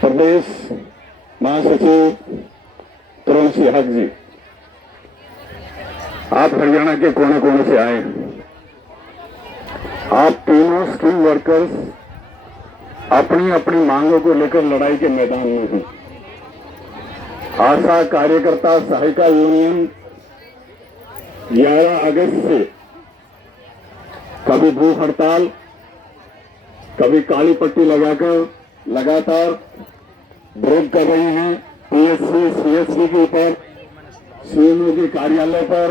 प्रदेश महासचिव तुरंत हक जी, आप हरियाणा के कोने कोने से आए। आप तीनों स्किल वर्कर्स अपनी अपनी मांगों को लेकर लड़ाई के मैदान में हैं। आशा कार्यकर्ता सहायिका यूनियन 11 अगस्त से कभी भूख हड़ताल, कभी काली पट्टी लगाकर लगातार विरोध कर रही हैं। पीएससी, सीएससी के ऊपर, सीएमओ के कार्यालय पर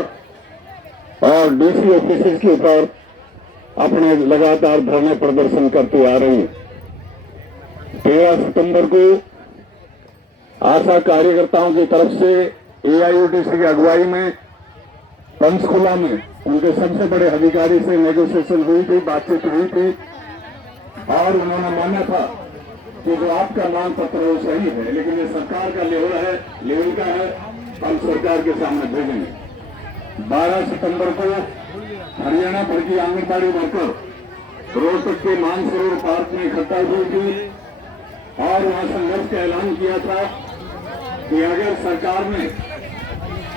और डीसी ऑफिस के ऊपर अपने लगातार धरने प्रदर्शन करते आ रही हैं। 13 सितंबर को आशा कार्यकर्ताओं की तरफ से एआईयूटीसी की अगुवाई में पंचकुला में उनके सबसे बड़े अधिकारी से नेगोशिएशन हुई थी, बातचीत हुई थी और उन्होंने माना था कि जो आपका मांग पत्र वो सही है, लेकिन ये सरकार का लेवल का है, हम सरकार के सामने भेजेंगे। 12 सितंबर को हरियाणा भर की आंगनबाड़ी वर्कर रोहतक के मानसरोवर पार्क में इकट्ठा हुई थी और वहां संघर्ष का ऐलान किया था कि अगर सरकार ने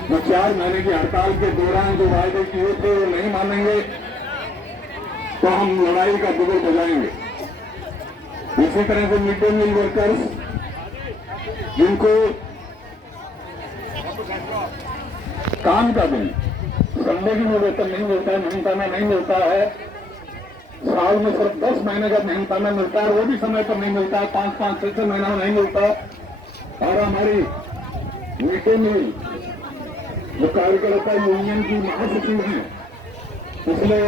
जो 4 महीने की हड़ताल के दौरान जो वायदे किए थे वो नहीं मानेंगे तो हम लड़ाई का बिगुल बजाएंगे। इसी तरह से मिड डे मील वर्कर्स जिनको काम का दिन संडे की वेतन नहीं मिलता है, मेहनताना नहीं मिलता है, साल में सिर्फ 10 महीने का मेहनताना मिलता है, वो भी समय पर नहीं मिलता है, 5-5, 6 महीना में नहीं मिलता। और हमारी मिड डे मील जो कार्यकर्ता यूनियन की महासचिव हैं, पिछले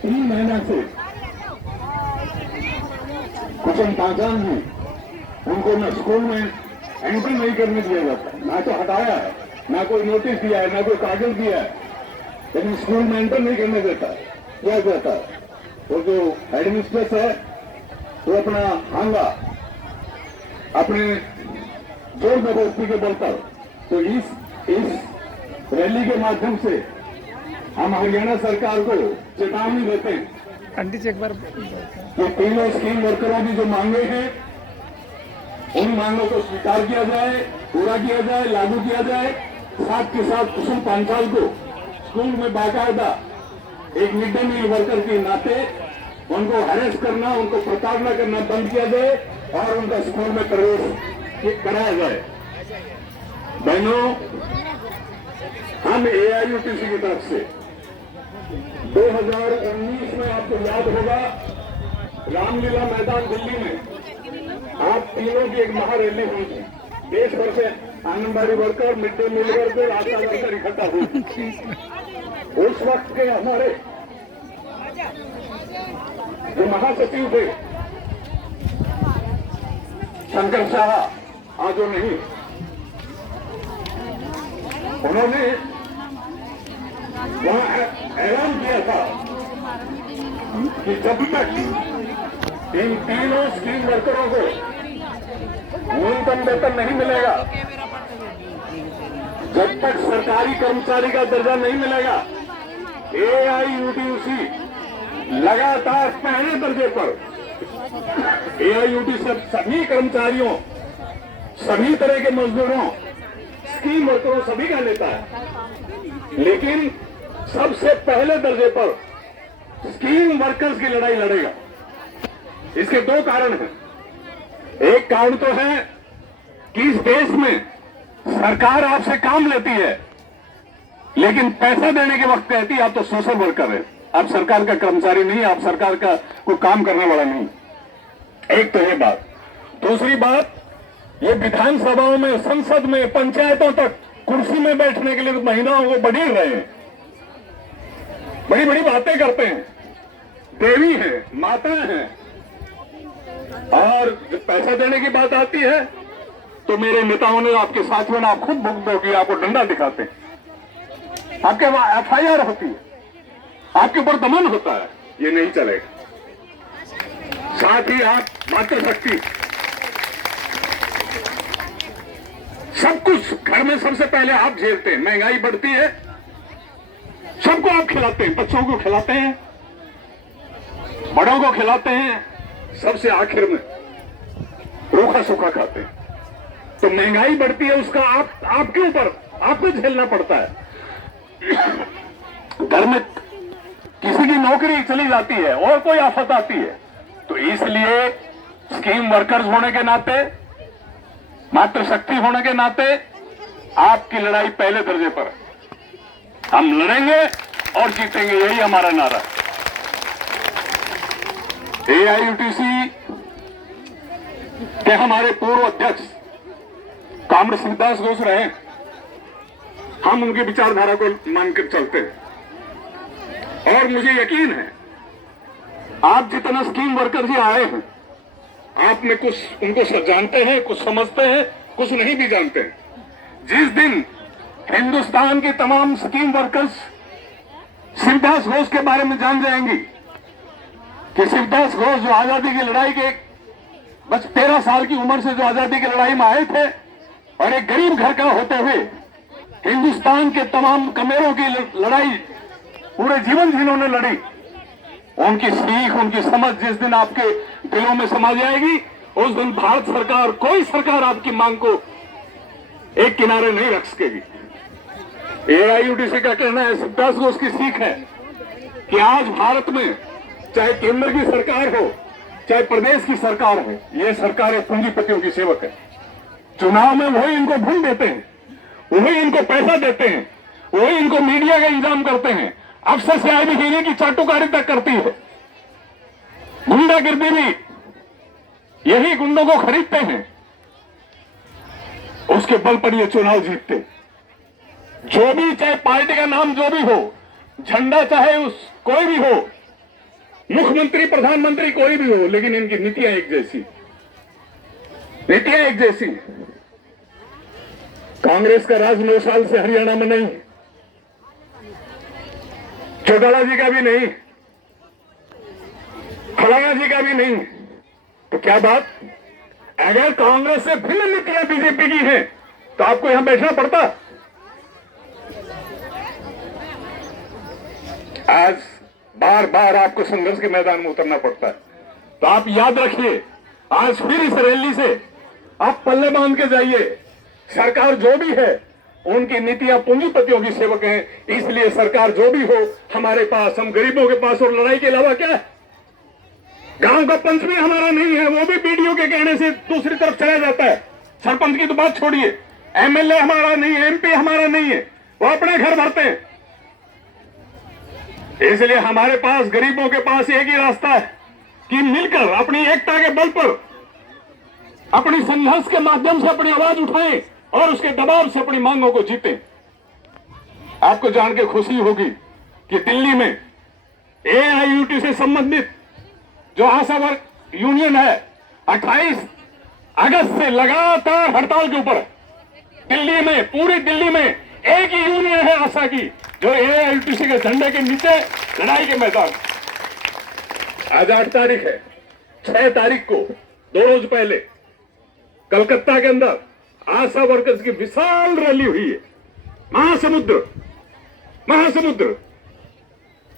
3 महीने से कुछ पहचान है, उनको न स्कूल में एंट्री नहीं करने दिया जाता, ना तो हटाया है, ना कोई नोटिस दिया है, ना कोई कागज दिया है, लेकिन स्कूल में एंटर नहीं करने देता है, क्या जाता है। और जो एडमिनिस्ट्रेटर है वो अपना हांगा अपने जोर जबरदस्ती के बल पर, तो इस रैली के माध्यम से हम हरियाणा सरकार को चेतावनी देते हैं आंटी जी एक बार कि तीनों स्कीम वर्करों की जो मांगे हैं उन मांगों को स्वीकार किया जाए, पूरा किया जाए, लागू किया जाए। साथ के साथ कुसुम पांचाल को स्कूल में बाकायदा एक मिड डे मील वर्कर के नाते उनको हैरेस करना, उनको प्रताड़ना करना बंद किया जाए और उनका स्कूल में प्रवेश कराया जाए। बहनों, हम एआईयूटीसी की तरफ से 2019 में आपको याद होगा रामलीला मैदान दिल्ली में आप तीनों की एक महारैली हुई थी। देश भर से anganwadi worker, mid day meal worker, ASHA worker इकट्ठा हुई। उस वक्त के हमारे जो महासचिव थे शंकर शाह, आज वो नहीं, उन्होंने वहां ऐलान किया था कि जब तक इन तीनों स्कीम वर्करों को न्यूनतम वेतन नहीं मिलेगा, जब तक सरकारी कर्मचारी का दर्जा नहीं मिलेगा, एआईयूटीसी लगातार पहले दर्जे पर एआईयूटीसी सभी कर्मचारियों, सभी तरह के मजदूरों, स्कीम वर्करों सभी का लेता है, लेकिन सबसे पहले दर्जे पर स्कीम वर्कर्स की लड़ाई लड़ेगा। इसके 2 कारण हैं। एक कारण तो है कि इस देश में सरकार आपसे काम लेती है, लेकिन पैसा देने के वक्त कहती है आप तो सोशल वर्कर है, आप सरकार का कर्मचारी नहीं, आप सरकार का कोई काम करने वाला नहीं। एक तो ये बात। दूसरी बात, ये विधानसभाओं में, संसद में, पंचायतों तक कुर्सी में बैठने के लिए तो महिलाओं को बढ़ी रहे हैं, बड़ी बड़ी बातें करते हैं, देवी हैं, माता हैं, और जब पैसा देने की बात आती है तो मेरे नेताओं ने, आपके साथियों ने, आप खुद भुगत दोगे, आपको डंडा दिखाते हैं, आपके वहां एफआईआर होती है, आपके ऊपर दमन होता है, ये नहीं चलेगा। साथ ही आप मातृशक्ति, सब कुछ घर में सबसे पहले आप झेलते हैं, महंगाई बढ़ती है, सबको आप खिलाते हैं, बच्चों को खिलाते हैं, बड़ों को खिलाते हैं, सबसे आखिर में रूखा सूखा खाते हैं। तो महंगाई बढ़ती है, उसका आपके ऊपर आपको झेलना पड़ता है। घर में किसी की नौकरी चली जाती है और कोई आफत आती है, तो इसलिए स्कीम वर्कर्स होने के नाते, मातृशक्ति होने के नाते आपकी लड़ाई पहले दर्जे पर है। हम लड़ेंगे और जीतेंगे, यही हमारा नारा है। एआईयूटीसी के हमारे पूर्व अध्यक्ष कामरेड शिवदास घोष रहे, हम उनकी विचारधारा को मानकर चलते हैं। और मुझे यकीन है आप जितना स्कीम वर्कर जी आए हैं, आप में कुछ उनको जानते हैं, कुछ समझते हैं, कुछ नहीं भी जानते हैं। जिस दिन हिंदुस्तान के तमाम स्कीम वर्कर्स शिवदास घोष के बारे में जान जाएंगी कि शिवदास घोष जो आजादी की लड़ाई के बस 13 साल की उम्र से जो आजादी की लड़ाई में आए थे और एक गरीब घर का होते हुए हिंदुस्तान के तमाम कमेरों की लड़ाई पूरे जीवन जिन्होंने लड़ी, उनकी सीख, उनकी समझ जिस दिन आपके दिलों में समा जाएगी, उस दिन भारत सरकार, कोई सरकार आपकी मांग को एक किनारे नहीं रख सकेगी। एआईयूटीसी का कहना है, शिवदास घोष की सीख है कि आज भारत में चाहे केंद्र की सरकार हो, चाहे प्रदेश की सरकार है, ये सरकारें पूंजीपतियों की सेवक है। चुनाव में वही इनको भूल देते हैं, वही इनको पैसा देते हैं, वही इनको मीडिया का इंतजाम करते हैं, अफसर से आई भी की चाटुकारिता करती है, गुंडागिर्दी भी यही गुंडों को खरीदते हैं, उसके बल पर ये चुनाव जीतते। जो भी, चाहे पार्टी का नाम जो भी हो, झंडा चाहे उस कोई भी हो, मुख्यमंत्री प्रधानमंत्री कोई भी हो, लेकिन इनकी नीतियां एक जैसी, नीतियां एक जैसी। कांग्रेस का राज 9 साल से हरियाणा में नहीं, चौटाला जी का भी नहीं, फलाना जी का भी नहीं, तो क्या बात? अगर कांग्रेस से भिन्न नीतियां बीजेपी की हैं, तो आपको यहां बैठना पड़ता। आज बार बार आपको संघर्ष के मैदान में उतरना पड़ता है। तो आप याद रखिए, आज फिर इस रैली से आप पल्ले बांध के जाइए। सरकार जो भी है, उनकी नीतियां पूंजीपतियों की सेवक हैं, इसलिए सरकार जो भी हो, हमारे पास, हम गरीबों के पास और लड़ाई के अलावा क्या है? गांव का पंच भी हमारा नहीं है, वो भी बीडीओ के कहने से दूसरी तरफ चला जाता है। सरपंच की तो बात छोड़िए, एमएलए हमारा नहीं है, एमपी हमारा नहीं है, वो अपने घर भरते हैं। इसलिए हमारे पास, गरीबों के पास एक ही रास्ता है कि मिलकर अपनी एकता के बल पर, अपनी संघर्ष के माध्यम से अपनी आवाज उठाएं और उसके दबाव से अपनी मांगों को जीतें। आपको जान के खुशी होगी कि दिल्ली में एआईयूटी से संबंधित जो आशा वर्क यूनियन है, 28 अगस्त से लगातार हड़ताल के ऊपर है। दिल्ली में, पूरी दिल्ली में एक ही यूनियन है आशा की, जो एआईयूटीसी के झंडे के नीचे लड़ाई के मैदान। आज 8 तारीख है, 6 तारीख को 2 रोज पहले कलकत्ता के अंदर आशा वर्कर्स की विशाल रैली हुई है। महासमुद्र, महासमुद्र।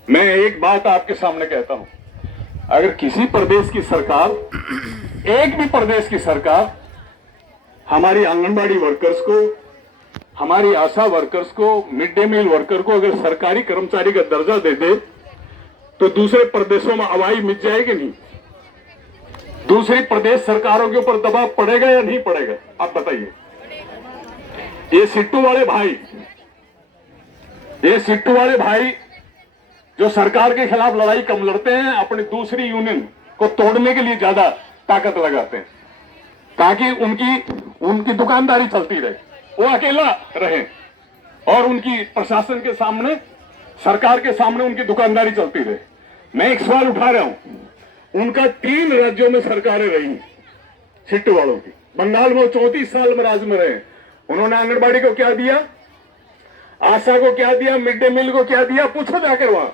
मैं एक बात आपके सामने कहता हूं, अगर किसी प्रदेश की सरकार, एक भी प्रदेश की सरकार हमारी आंगनबाड़ी वर्कर्स को, हमारी आशा वर्कर्स को, मिड डे मील वर्कर को अगर सरकारी कर्मचारी का दर्जा दे दे, तो दूसरे प्रदेशों में आवाई मिट जाएगी नहीं? दूसरी प्रदेश सरकारों के ऊपर दबाव पड़ेगा या नहीं पड़ेगा? आप बताइए। ये सिट्टू वाले भाई, ये सिट्टू वाले भाई जो सरकार के खिलाफ लड़ाई कम लड़ते हैं, अपनी दूसरी यूनियन को तोड़ने के लिए ज्यादा ताकत लगाते हैं, ताकि उनकी दुकानदारी चलती रहे, वो अकेला रहे और उनकी प्रशासन के सामने, सरकार के सामने उनकी दुकानदारी चलती रहे। मैं एक सवाल उठा रहा हूं, उनका 3 राज्यों में सरकारें रही, सिट्टू वालों की। बंगाल में 34 साल में राज में रहे, उन्होंने आंगनबाड़ी को क्या दिया, आशा को क्या दिया, मिड डे मील को क्या दिया? पूछो जाकर वहां।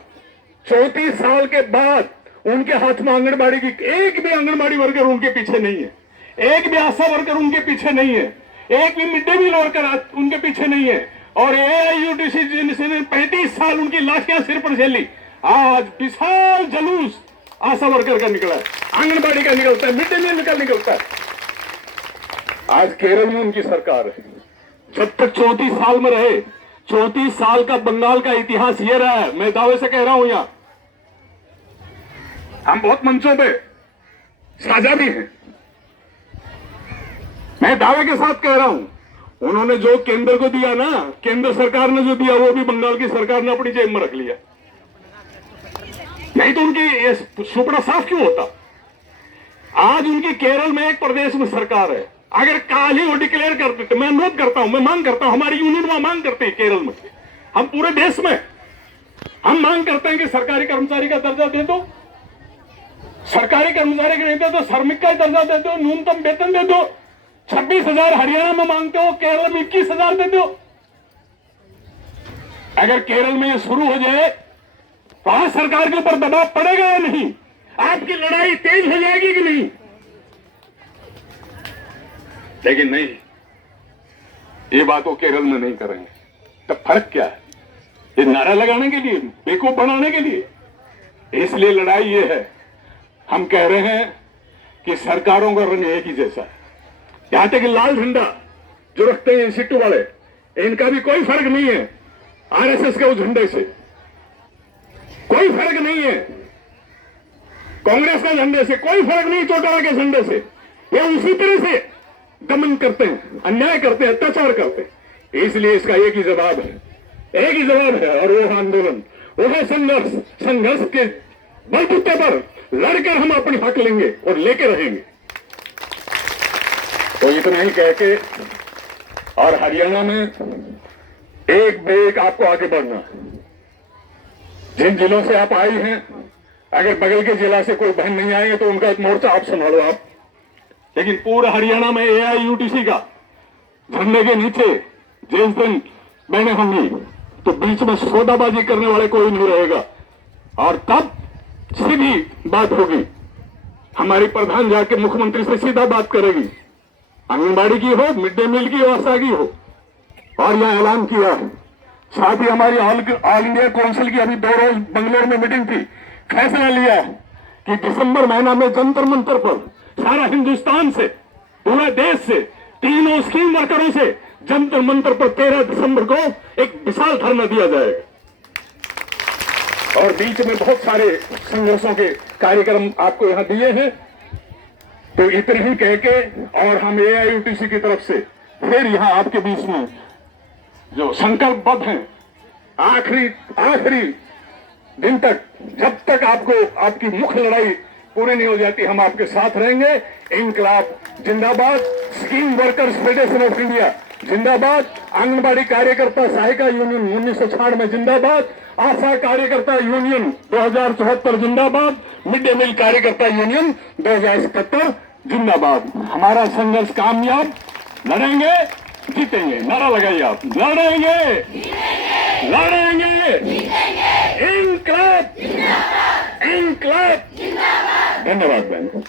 34 साल के बाद उनके हाथ में आंगनबाड़ी की, एक भी आंगनबाड़ी वर्कर उनके पीछे नहीं है, एक भी आशा वर्कर उनके पीछे नहीं है, एक भी मिड डे मील वर्कर उनके पीछे नहीं है। और एआईयूटीसी जिनसे 35 साल उनकी लाशियां सिर पर झेली, आज विशाल जुलूस आशा वर्कर का निकला है, आंगनबाड़ी का निकलता है, मिड डे मील का निकलता है। आज केरल में उनकी सरकार है। जब तक 34 साल में रहे, 34 साल का बंगाल का इतिहास ये रहा है, मैं दावे से कह रहा हूं यहां, हम बहुत मंचों पे साझा भी हैं, मैं दावे के साथ कह रहा हूं, उन्होंने जो केंद्र को दिया ना, केंद्र सरकार ने जो दिया वो भी बंगाल की सरकार ने अपनी जेब में रख लिया। नहीं तो उनकी ये सुपड़ा साफ क्यों होता? आज उनकी केरल में एक प्रदेश में सरकार है, अगर काल ही वो डिक्लेयर कर देते, मैं अनुरोध करता हूं, मैं मांग करता हूं, हमारी यूनियन वहां मांग करते हैं केरल में, हम पूरे देश में हम मांग करते हैं कि सरकारी कर्मचारी का दर्जा दे दो, सरकारी कर्मचारी का नहीं दे दो, श्रमिक का दर्जा दे दो, न्यूनतम वेतन दे दो। 26,000 हरियाणा में मांगते हो, केरल में 21,000 दे दो। अगर केरल में ये शुरू हो जाए तो वहां सरकार के ऊपर दबाव पड़ेगा या नहीं? आपकी लड़ाई तेज हो जाएगी कि नहीं? लेकिन नहीं, ये बात वो केरल में नहीं करेंगे। तब फर्क क्या है? ये नारा लगाने के लिए, बेवकूफ बनाने के लिए? इसलिए लड़ाई ये है, हम कह रहे हैं कि सरकारों का रंग एक ही जैसा है। यहां तक लाल झंडा जो रखते हैं सिट्टू वाले, इनका भी कोई फर्क नहीं है आरएसएस के उस झंडे से, कोई फर्क नहीं है कांग्रेस के झंडे से, कोई फर्क नहीं चौटाला के झंडे से। ये उसी तरह से दमन करते हैं, अन्याय करते हैं, अत्याचार करते हैं। इसलिए इसका एक ही जवाब है, एक ही जवाब है, और वो है आंदोलन, वो है संघर्ष। संघर्ष के बलबूते पर लड़कर हम अपनी हक लेंगे और लेके रहेंगे। तो इतना ही कह के, और हरियाणा में एक बेक आपको आगे बढ़ना है। जिन जिलों से आप आई हैं, अगर बगल के जिला से कोई बहन नहीं आएंगे तो उनका एक मोर्चा आप संभालो आप। लेकिन पूरा हरियाणा में AIUTC का झंडे के नीचे जिस दिन बहनें होंगी तो बीच में सौदाबाजी करने वाले कोई नहीं रहेगा, और तब सीधी बात होगी। हमारी प्रधान जाके मुख्यमंत्री से सीधा बात करेगी, आंगनबाड़ी की हो, मिड डे मील की व्यवस्था की हो, और यह ऐलान किया है। साथ ही हमारी ऑल इंडिया काउंसिल की अभी 2 रोज बंगलोर में मीटिंग थी, फैसला लिया कि दिसंबर महीना में जंतर मंतर पर सारा हिंदुस्तान से, पूरा देश से, तीनों स्कीम वर्करों से जंतर मंतर पर 13 दिसंबर को एक विशाल धरना दिया जाएगा। और बीच में बहुत सारे संघर्षों के कार्यक्रम आपको यहां दिए हैं। तो इतने ही कह के, और हम AIUTC की तरफ से फिर यहां आपके बीच में जो संकल्पबद्ध हैं, आखिरी दिन तक, जब तक आपको आपकी मुख्य लड़ाई पूरी नहीं हो जाती, हम आपके साथ रहेंगे। इंकलाब जिंदाबाद, scheme workers federation of India जिंदाबाद, आंगनबाड़ी कार्यकर्ता सहायिका यूनियन 1966 में जिंदाबाद, आशा कार्यकर्ता यूनियन 2074 जिंदाबाद, मिड डे मील कार्यकर्ता यूनियन 2077 जिंदाबाद। हमारा संघर्ष कामयाब, लड़ेंगे, जीतेंगे। नारा लगाइए आप, लड़ेंगे, लड़ेंगे, इंकलाब, इंकलाब। धन्यवाद बहन।